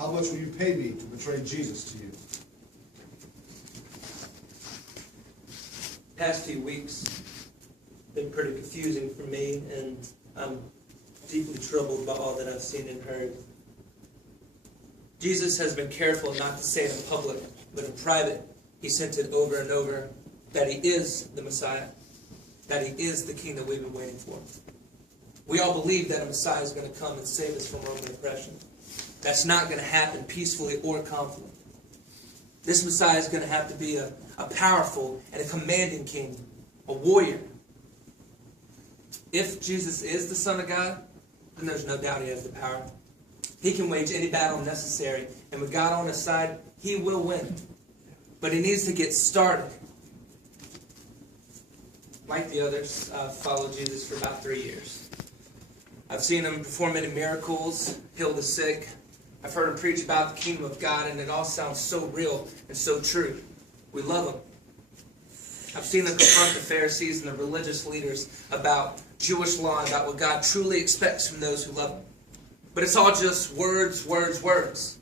How much will you pay me to betray Jesus to you? Past few weeks been pretty confusing for me, and I'm deeply troubled by all that I've seen and heard. Jesus has been careful not to say it in public, but in private, he sent it over and over that he is the Messiah, that he is the king that we've been waiting for. We all believe that a Messiah is going to come and save us from Roman oppression. That's not going to happen peacefully or confidently. This Messiah is going to have to be a powerful and a commanding king, a warrior. If Jesus is the Son of God, then there's no doubt he has the power. He can wage any battle necessary, and with God on his side, he will win. But he needs to get started. Like the others, I've followed Jesus for about 3 years. I've seen him perform many miracles, heal the sick. I've heard him preach about the kingdom of God, and it all sounds so real and so true. We love him. I've seen him confront the Pharisees and the religious leaders about Jewish law and about what God truly expects from those who love him. But it's all just words, words, words.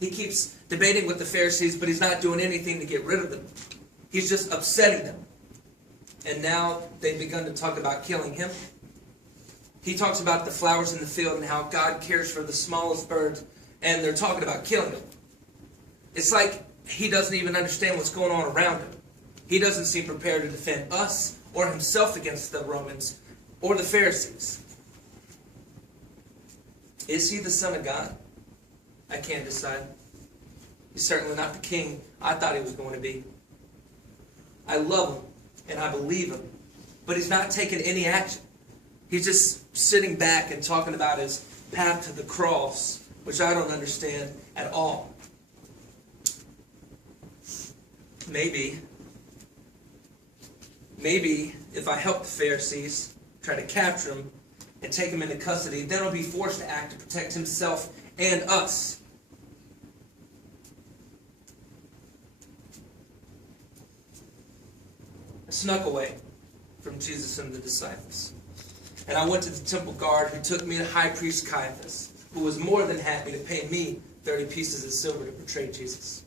He keeps debating with the Pharisees, but he's not doing anything to get rid of them. He's just upsetting them. And now they've begun to talk about killing him. He talks about the flowers in the field and how God cares for the smallest birds, and they're talking about killing him. It's like he doesn't even understand what's going on around him. He doesn't seem prepared to defend us or himself against the Romans or the Pharisees. Is he the Son of God? I can't decide. He's certainly not the king I thought he was going to be. I love him and I believe him, but he's not taking any action. He's just sitting back and talking about his path to the cross, which I don't understand at all. Maybe if I help the Pharisees try to capture him and take him into custody, then he'll be forced to act to protect himself and us. I snuck away from Jesus and the disciples. And I went to the temple guard, who took me to high priest Caiaphas, who was more than happy to pay me 30 pieces of silver to betray Jesus.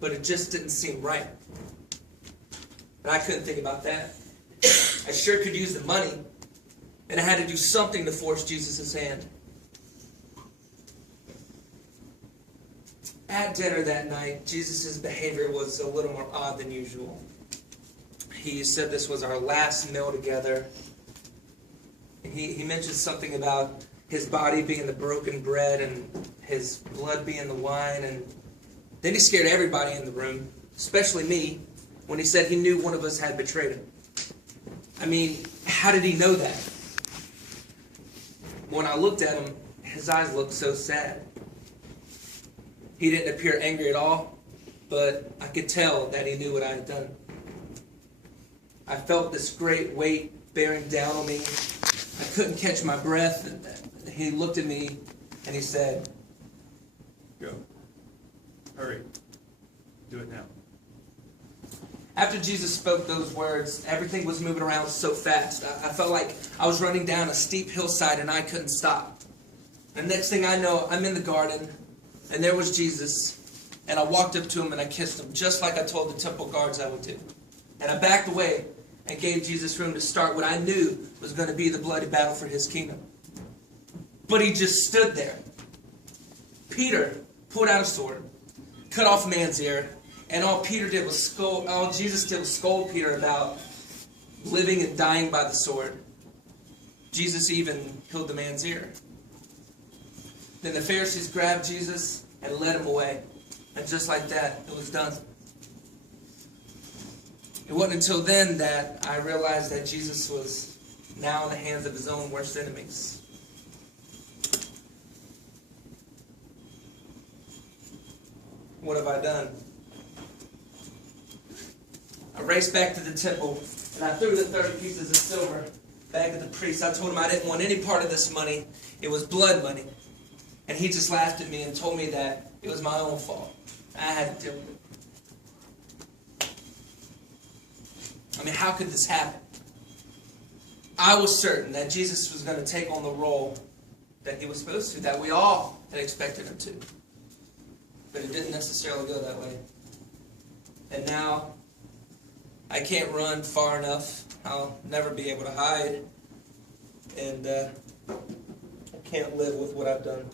But it just didn't seem right. And I couldn't think about that. I sure could use the money, and I had to do something to force Jesus' hand. At dinner that night, Jesus' behavior was a little more odd than usual. He said this was our last meal together. He mentioned something about his body being the broken bread and his blood being the wine. And then he scared everybody in the room, especially me, when he said he knew one of us had betrayed him. I mean, how did he know that? When I looked at him, his eyes looked so sad. He didn't appear angry at all, but I could tell that he knew what I had done. I felt this great weight bearing down on me. I couldn't catch my breath. And he looked at me and he said, "Go. Hurry. Do it now." After Jesus spoke those words, everything was moving around so fast. I felt like I was running down a steep hillside and I couldn't stop. And next thing I know, I'm in the garden and there was Jesus. And I walked up to him and I kissed him, just like I told the temple guards I would do. And I backed away and gave Jesus room to start what I knew was going to be the bloody battle for his kingdom. But he just stood there. Peter pulled out a sword, cut off a man's ear, and all Jesus did was scold Peter about living and dying by the sword. Jesus even killed the man's ear. Then the Pharisees grabbed Jesus and led him away. And just like that, it was done. It wasn't until then that I realized that Jesus was now in the hands of his own worst enemies. What have I done? I raced back to the temple and I threw the 30 pieces of silver back at the priest. I told him I didn't want any part of this money. It was blood money. And he just laughed at me and told me that it was my own fault. I had to deal with it. I mean, how could this happen? I was certain that Jesus was going to take on the role that he was supposed to, that we all had expected him to. But it didn't necessarily go that way. And now, I can't run far enough. I'll never be able to hide. And I can't live with what I've done.